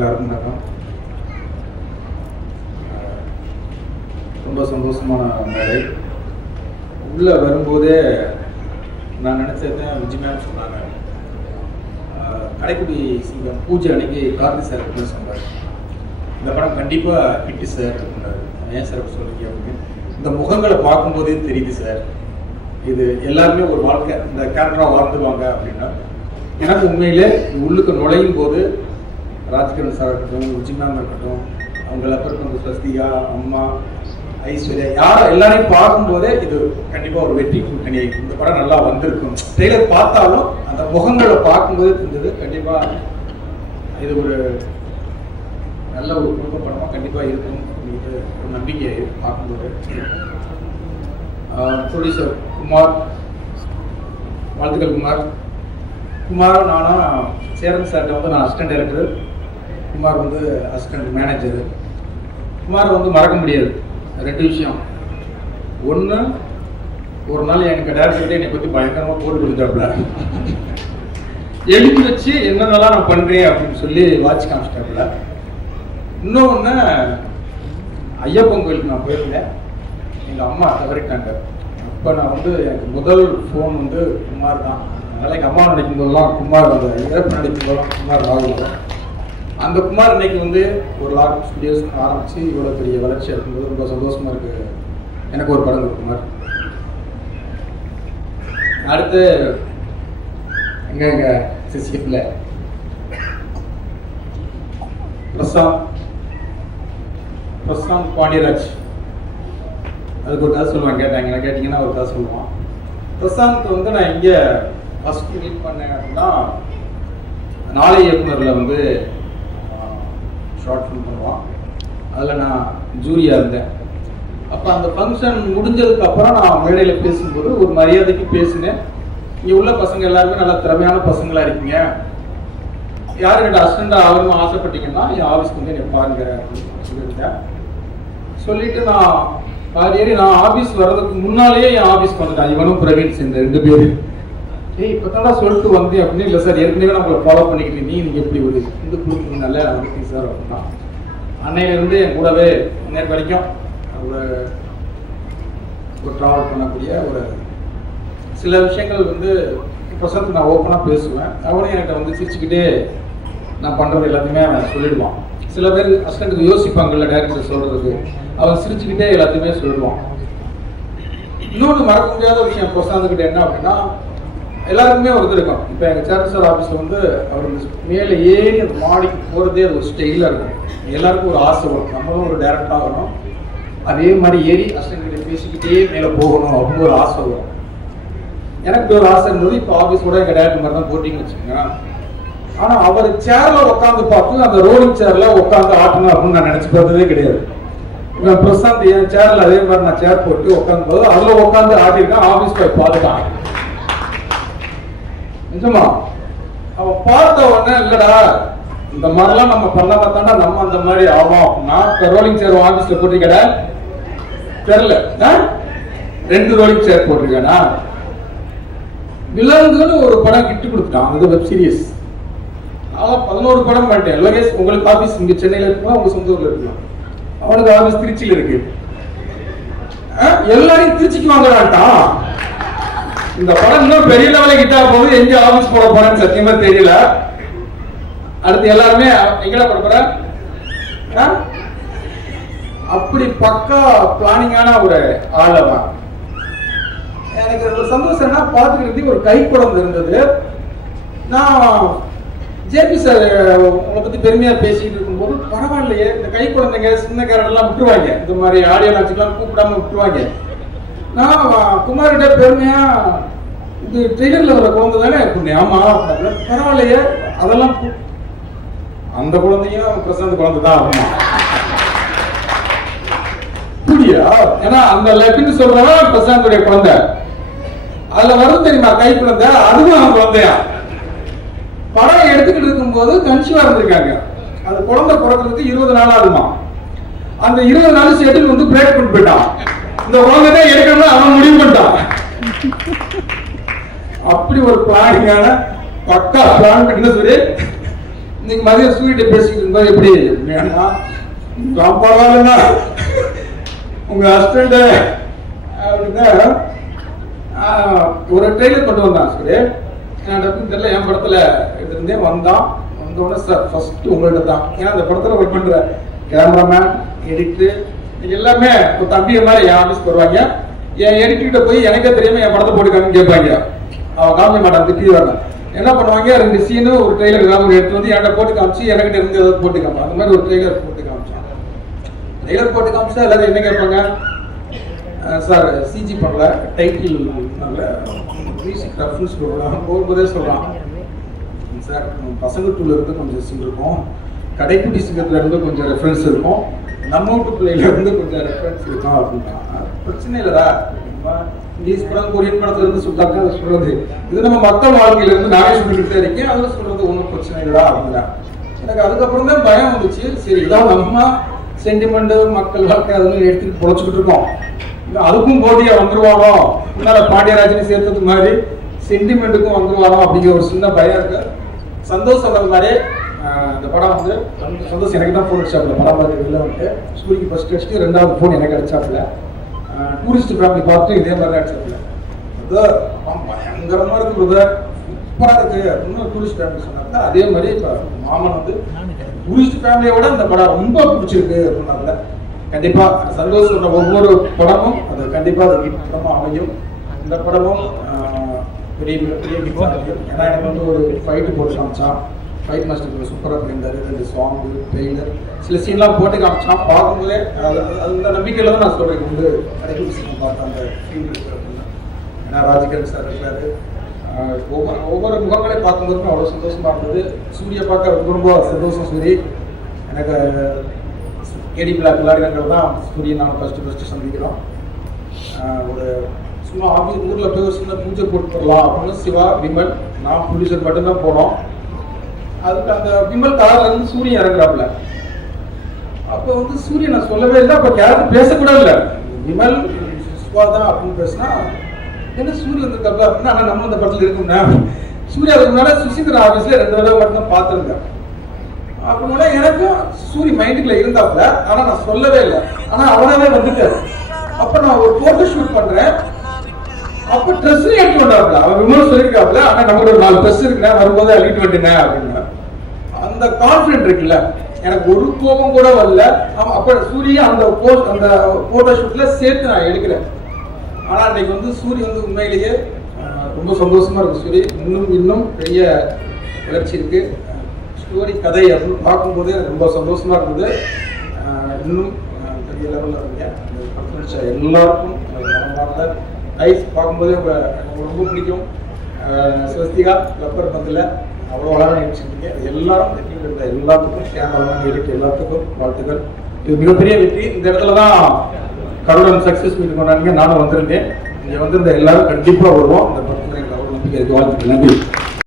எல்லாருக்கும் வணக்கம். ரொம்ப சந்தோஷமான மேடை. உள்ளே வரும்போதே நான் நினச்சது விஜய் மேம் சொன்னாங்க. கடைக்குடி சிங்கம் பூஜை அன்னைக்கு கார்த்தி சார் அப்படின்னு சொன்னார். இந்த படம் கண்டிப்பாக கிட்டி சார் அப்படின்னாரு. ஏன் சார் அப்படி அப்படின்னு? இந்த முகங்களை பார்க்கும்போதே தெரியுது சார் இது எல்லாருமே ஒரு வாழ்க்கை இந்த கேரக்டராக வாழ்ந்துருவாங்க அப்படின்னா எனக்கு உண்மையிலே உள்ளுக்கு நுழையும் போது ராஜ்கிரண் சார் இருக்கட்டும் விஜய் மேம் இருக்கட்டும் அவங்கள அப்புறம் வந்து சஸ்திகா அம்மா ஐஸ்வர்யா யார் எல்லாரையும் பார்க்கும்போதே இது கண்டிப்பாக ஒரு வெற்றி கூட்டணி. இந்த படம் நல்லா வந்திருக்கும். ட்ரெய்லர் பார்த்தாலும் அந்த முகங்களை பார்க்கும்போதே தெரிஞ்சது. கண்டிப்பாக இது ஒரு நல்ல ஒரு குடும்ப படமாக கண்டிப்பாக இருக்கும் அப்படின்ட்டு ஒரு நம்பிக்கை பார்க்கும்போது. ப்ரொடியூசர் குமார் வாழ்த்துக்கள் குமார். குமார் நானா சேரன் சார்கிட்ட வந்து நான் அசிஸ்டன்ட் டைரக்டர் குமார் வந்து அசிஸ்டன்ட் மேனேஜர் குமார் வந்து மறக்க முடியாது. ரெண்டு விஷயம். ஒன்று ஒரு நாள் எனக்கு டேரக்டர் என்னை பற்றி பயங்கரமாக போட்டு கொடுத்தாப்புல எழுதி வச்சு என்னென்னலாம் நான் பண்ணுறேன் அப்படின்னு சொல்லி வாட்ச் காமிச்சிட்டாப்புல இன்னொன்று ஐயப்பன் கோயிலுக்கு நான் போயிருந்தேன். எங்கள் அம்மா தவறிட்டாங்க. அப்போ நான் வந்து எனக்கு முதல் ஃபோன் வந்து குமார் தான். அதனால் எங்கள் அம்மா நினைக்கும் போதெல்லாம் குமார் வந்து இறப்பு நினைக்கும் போதெல்லாம் குமார் ஆகும் அந்த குமார் இன்னைக்கு வந்து ஒரு லாக் ஸ்டுடியோஸ் ஆரம்பித்து இவ்வளோ பெரிய வளர்ச்சி இருக்கும்போது ரொம்ப சந்தோஷமாக இருக்குது எனக்கு ஒரு படம் குமார். அடுத்து எங்க எங்க சிசிஎஃப்ல? பிரசாந்த். பிரசாந்த் பாண்டியராஜ். அதுக்கு ஒரு கதை சொல்லுவான் கேட்டாங்க. என்ன கேட்டிங்கன்னா ஒரு கதை சொல்லுவான். பிரசாந்த் வந்து நான் இங்கே ஃபஸ்ட்டு மீட் பண்ணேன் அப்படின்னா நாளை இயக்குநரில் வந்து ஷார்ட் ஃபிலிம் பண்ணுவான். அதில் நான் ஜூரியாக இருந்தேன். அப்போ அந்த ஃபங்க்ஷன் முடிஞ்சதுக்கப்புறம் நான் மேடையில் பேசும்போது ஒரு மரியாதைக்கு பேசினேன். இங்கே உள்ள பசங்க எல்லாருமே நல்லா திறமையான பசங்களாக இருக்கீங்க. யார் கிட்ட அசிஸ்டண்டாக ஆகணும்னு ஆசைப்பட்டீங்கன்னா என் ஆஃபீஸ்க்கு வந்து என்னை பாருங்க அப்படின்னு சொல்லியிருந்தேன். சொல்லிட்டு நான் பாதி ஏறி நான் ஆஃபீஸ் வர்றதுக்கு முன்னாலேயே என் ஆஃபீஸ்க்கு வந்துட்டேன். இவனும் பிரவீன் சேர்ந்த ரெண்டு பேரும். ஏய் இப்போ தானே சொல்லிட்டு வந்தேன் அப்படின்னு இல்லை சார். ஏற்கனவே நான் உங்களை ஃபாலோ பண்ணிக்கிட்டு நீ நீங்கள் எப்படி ஒரு இந்து குழுக்கு நல்ல வந்துட்டீங்க சார் அப்படின்னா அன்னையிலேருந்து என் கூடவே நேர் வரைக்கும் ஒரு ஒரு ட்ராவல் பண்ணக்கூடிய ஒரு சில விஷயங்கள் வந்து பிரசன்ட் நான் ஓப்பனாக பேசுவேன். அவனும் என்கிட்ட வந்து சிரிச்சுக்கிட்டே நான் பண்ணுறது எல்லாத்தையுமே அவன் சொல்லிடுவான். சில பேர் அசிஸ்டண்ட்டுக்கு யோசிப்பாங்கல்ல டேரக்டர் சொல்கிறதுக்கு அவன் சிரிச்சுக்கிட்டே எல்லாத்தையுமே சொல்லிடுவான் இன்னொன்று மறக்க முடியாத விஷயம் பிரசாந்த்கிட்ட என்ன அப்படின்னா எல்லாருக்குமே ஒரு இது இருக்கும். இப்போ எங்கள் சேர்மன் சார் ஆஃபீஸில் வந்து அவர் மேலே ஏறி அந்த மாடிக்கு போகிறதே அது ஒரு ஸ்டைலாக இருக்கும். எல்லாருக்கும் ஒரு ஆசை வரும். நம்மளும் ஒரு டேரக்டர் ஆகணும் அதே மாதிரி ஏறி அசிஸ்டன்ட் பேசிக்கிட்டே மேலே போகணும் அப்படின்னு ஒரு ஆசை வரும். எனக்கு ஒரு ஆசை இருந்தது. இப்போ ஆஃபீஸோட எங்கள் டேரக்டர் மாதிரி தான் போட்டிங் வச்சுக்கோங்க. ஆனால் அவர் சேரில் உட்காந்து பார்த்து அந்த ரோலிங் சேரில் உட்காந்து ஆட்டணும் அப்படின்னு நான் நினச்சி பார்த்ததே கிடையாது. இவன் பிரசாந்த் என் சேரில் அதே மாதிரி நான் சேர் போட்டு உட்காந்து போது அதில் உட்காந்து ஆட்டிருக்கேன். ஆஃபீஸ் போய் பார்த்துட்டான் நிஜமா? அவன் பார்த்த உடனே இல்லடா இந்த மாதிரிலாம் நம்ம பண்ண பார்த்தாண்டா நம்ம அந்த மாதிரி ஆகும் அப்படின்னா ரோலிங் சேர் ஆபீஸ்ல போட்டிருக்கடா தெரியல. ரெண்டு ரோலிங் சேர் போட்டிருக்கேனா விலங்குன்னு ஒரு படம் கிட்டு கொடுத்துட்டான். அந்த வெப் சீரிஸ் நான் பதினோரு படம் பண்ணிட்டேன். லோகேஷ் உங்களுக்கு ஆபீஸ் இங்க சென்னையில இருக்கலாம் உங்க சொந்த ஊரில் இருக்கலாம் அவனுக்கு ஆஃபீஸ் திருச்சியில இருக்கு. எல்லாரையும் திருச்சிக்கு வாங்குறான்ட்டான் இந்த படம் இன்னும் பெரிய லெவலில் கிட்டா போகுது. எங்க ஆபீஸ் போட போறேன்னு சத்தியமா தெரியல. அடுத்து எல்லாருமே எங்கடா போட போற? அப்படி பக்கா பிளானிங்கான ஒரு ஆள் அவன். எனக்கு ஒரு சந்தோஷம் என்ன பார்த்துக்கிறதுக்கு ஒரு கை குழந்தை இருந்தது. நான் ஜேபி சார் உங்களை பத்தி பெருமையா பேசிட்டு இருக்கும்போது பரவாயில்லையே இந்த கை குழந்தைங்க சின்ன கேரட்லாம் விட்டுருவாங்க. இந்த மாதிரி ஆடியோ நாச்சுக்கெல்லாம் கூப்பிடாம விட்டுருவாங்க. நான் குமார்கிட்ட பெருமையா இது ட்ரெய்லர்ல வர குழந்தை தானே அப்படின்னு ஆமா பரவாயில்லையே அதெல்லாம் அந்த குழந்தையும் பிரசாந்த் குழந்தை தான். ஆமா. அப்படியா ஏன்னா அந்த லெப்பின்னு சொல்றவன் பிரசாந்துடைய குழந்தை. அதுல வரும் தெரியுமா கை குழந்தை? அதுவும் அவன் குழந்தையா? படம் எடுத்துக்கிட்டு இருக்கும்போது கன்சியூவா இருந்திருக்காங்க. அந்த குழந்தை பிறக்கிறதுக்கு இருபது நாள் ஆகுமா? அந்த இருபது நாள் ஷெட்யூல் வந்து பிரேக் பண்ணி போயிட்டான். இந்த உலகத்தை தான் எடுக்கணும்னு அவன் முடிவு பண்ணிட்டான். அப்படி ஒரு பிளானிங்கான பக்கா பிளான் பண்ணி சொல்லி? இன்னைக்கு மதியம் சூரியத்தை பேசிக்கிட்டு இருந்தா எப்படி? வேணாம் பரவாயில்லண்ணா உங்க ஹஸ்பண்ட் அப்படின்னா ஒரு ட்ரெயிலர் கொண்டு வந்தான் சரி நான் டப்புன்னு தெரியல என் படத்துல இருந்தேன் வந்தான். வந்தோடனே சார் ஃபர்ஸ்ட் உங்கள்கிட்ட தான். ஏன்னா அந்த படத்துல ஒர்க் பண்ற கேமராமேன் எடிட்டு எல்லாமே ஒரு தம்பிய மாதிரி என் ஆஃபீஸ்க்கு வருவாங்க. என் எடிட்டர்கிட்ட போய் எனக்கே தெரியாம என் படத்தை போட்டுக்கான்னு கேட்பாங்க. அவன் காமிக்க மாட்டான் திட்டிடுவாங்க. என்ன பண்ணுவாங்க ரெண்டு சீனு ஒரு ட்ரெய்லர் ஏதாவது ஒரு எடுத்து வந்து என்கிட்ட போட்டு காமிச்சு என்கிட்ட இருந்து ஏதாவது போட்டு காமிப்பான் அந்த மாதிரி ஒரு ட்ரெய்லர் போட்டு காமிச்சான் ட்ரெய்லர் போட்டு காமிச்சா எல்லாரும் என்ன கேட்பாங்க? சார் சிஜி பண்ணல டைட்டில் நல்ல மியூசிக் ரெஃபரன்ஸ் கொடுக்கலாம் போகும்போதே சொல்கிறான் சார் பசங்க டூல இருந்து கொஞ்சம் சீன் இருக்கும். கடைக்குடி சிங்கத்துல இருந்து கொஞ்சம் ரெஃபரன்ஸ் இருக்கும். நம்ம வீட்டு பிள்ளையில இருந்து கொஞ்சம் ரெஃபரன்ஸ் இருக்கும் அப்படின்னா பிரச்சனை இல்லடா. இங்கிலீஷ் படம் கொரியன் படத்துல இருந்து சொல்றாங்க அதை சொல்றது. இது நம்ம மத்த வாழ்க்கையில இருந்து நானே சொல்லிக்கிட்டே இருக்கேன். அதுல சொல்றது ஒன்றும் பிரச்சனை இல்லடா அப்படின்னா. எனக்கு அதுக்கப்புறம் தான் பயம் வந்துச்சு. சரி இதான் நம்ம சென்டிமெண்ட் மக்கள் வாழ்க்கை அதெல்லாம் எடுத்துட்டு பொழைச்சிக்கிட்டு இருக்கோம். அதுக்கும் போட்டியா வந்துருவானோ? முன்னால பாண்டியராஜனை சேர்த்தது மாதிரி சென்டிமெண்ட்டுக்கும் வந்துருவானோ அப்படிங்கிற ஒரு சின்ன பயம் இருக்கு. சந்தோஷம் மாதிரி அந்த இந்த படம் வந்து சந்தோஷ் எனக்கு தான் ஃபோன் அடிச்சாப்புல படம் பார்த்து வந்துட்டு. ஸ்கூலுக்கு ஃபர்ஸ்ட் அடிச்சுட்டு ரெண்டாவது ஃபோன் எனக்கு அடிச்சாப்புல. டூரிஸ்ட் ஃபேமிலி பார்த்து இதே மாதிரி தான் அடிச்சாப்புல. பிரதர் படம் பயங்கரமா இருக்கு பிரதர் சூப்பராக இருக்கு. அப்படின்னு டூரிஸ்ட் ஃபேமிலி சொன்னாங்க அதே மாதிரி இப்போ மாமன் வந்து டூரிஸ்ட் ஃபேமிலியை விட இந்த படம் ரொம்ப பிடிச்சிருக்கு அப்படின்னாங்க கண்டிப்பாக சந்தோஷ் சொன்ன ஒவ்வொரு படமும் அது கண்டிப்பாக அது படமாக அமையும். இந்த படமும் பெரிய பெரிய அமையும். ஏன்னா எனக்கு வந்து ஒரு ஃபைட்டு போட்டு காமிச்சான். ஃபைட் மாஸ்டர் சூப்பராக பண்ணியிருந்தார். ரெண்டு சாங்கு ட்ரெய்லர் சில சீன்லாம் போட்டு காமிச்சான். பார்க்கும்போதே அந்த நம்பிக்கையில் தான் நான் சொல்கிறேன் வந்து கடைசி சீன் பார்த்தேன் அந்த ஃபீல் இருக்கு அப்படின்னு ஏன்னா ராஜகிரண் சார் இருக்காரு. ஒவ்வொரு ஒவ்வொரு முகங்களையும் பார்க்கும்போது அவ்வளோ சந்தோஷமாக இருந்தது. சூரிய பார்க்க ரொம்ப ரொம்ப சந்தோஷம் சூரி. எனக்கு கேடி பிளாக் விளையாடுங்கள் தான் சூரியன் நான் ஃபஸ்ட்டு ஃபஸ்ட்டு சந்திக்கிறோம். ஒரு சும்மா ஆஃபீஸ் ஊரில் போய் ஒரு சின்ன பூஜை போட்டு போடலாம் அப்படின்னு சிவா விமல் நான் ப்ரொடியூசர் மட்டும்தான் போனோம். அதுக்கு அந்த விமல் கலர்ல இருந்து சூரியன் இறங்குறாப்புல. அப்போ வந்து சூரியன் நான் சொல்லவே இல்லை அப்போ கேரக்டர் பேசக்கூட இல்லை. விமல் சிவா தான் அப்படின்னு பேசினா என்ன சூரியன் வந்திருக்காப்ல அப்படின்னா ஆனா நம்ம இந்த படத்துல இருக்கோம்னா சூர்யா அதுக்கு முன்னாடி சுசீந்திரன் ஆஃபீஸில் ரெண்டு தடவை மட்டும் தான் பார்த்துருந்தேன் அப்படின்னா எனக்கும் சூரிய மைண்டுக்குள்ள இருந்தாப்ல ஆனா நான் சொல்லவே இல்லை. ஆனா அவனாவே வந்துட்டாரு. அப்ப நான் ஒரு போட்டோ ஷூட் பண்றேன். அப்ப ட்ரெஸ் எடுத்து வந்தாப்ல அவன் விமர்சனம் சொல்லியிருக்காப்ல ஆனா நம்மளோட ஒரு நாலு ட்ரெஸ் இருக்குண்ணா வரும்போது அள்ளிட்டு வந்துட்டேன் அப்படின்னா அந்த கான்ஃபிடென்ட் இருக்குல்ல. எனக்கு ஒரு கோபம் கூட வரல. அவன் அப்ப சூரிய அந்த போஸ்ட் அந்த போட்டோ ஷூட்ல சேர்த்து நான் எடுக்கிறேன். ஆனா இன்னைக்கு வந்து சூரிய வந்து உண்மையிலேயே ரொம்ப சந்தோஷமா இருக்கு சூரிய. இன்னும் இன்னும் பெரிய வளர்ச்சி இருக்கு. ஸ்டோரி கதை அப்படின்னு பார்க்கும்போது எனக்கு ரொம்ப சந்தோஷமா இருந்தது இன்னும் பெரிய லெவலில் இருக்கேன். எல்லாருக்கும் படத்துல எல்லாருக்கும் லைஃப் பார்க்கும்போது ஐஸ் எனக்கு ரொம்ப பிடிக்கும். ஸ்வஸ்திகா லப்பர் பந்தில் அவ்வளோ அழகாக நினைச்சிருக்கீங்க எல்லாரும் இந்த டீமில் இருந்த எல்லாத்துக்கும் கேமரா எடிட் எல்லாத்துக்கும் வாழ்த்துக்கள். இது மிகப்பெரிய வெற்றி. இந்த இடத்துல தான் கருடன் சக்ஸஸ் மீட் கொண்டாடுங்க. நானும் வந்திருந்தேன். இங்கே வந்திருந்த எல்லாரும் கண்டிப்பாக வருவோம். இந்த படத்தில் எனக்கு அவ்வளோ நம்பிக்கை வாழ்த்துக்கள். நன்றி.